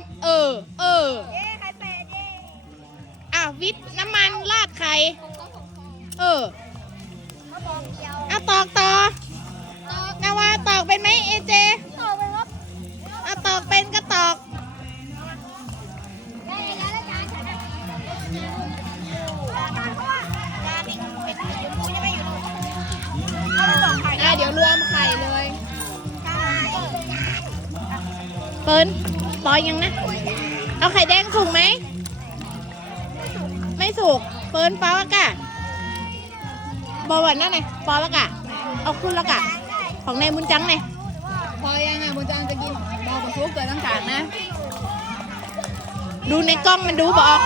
ำเออ เออ เย้ใครเป็ดเย้อะวิทย์น้ำมันราดไข่เออเขาบอกเดียวเอาตอกต่อ นาวาตอกเป็นไหมเอเจต่อไปครับเอาตอกเป็นก็ตอก ได้แล้วแล้วจานฉันอะจานเพราะว่าจานนี่เป็นสีชมพูใช่ไหมอยู่ตรงเอาไปสองไข่อะเดี๋ยวรวมไข่เลย ใช่ เปิ้ล ปอยยังนะ เอาไข่แดงสุกไหม ไม่สุกเปิ้ลปอวะกะบอวันนั่นไงปอวะกะ เอาคุณละกะ ของในายมุนจังไงพอยังอะบุญจังจะกินบอกกับซุปเกิดตั้งฉากนะ ดูในกล้องมันดูบอก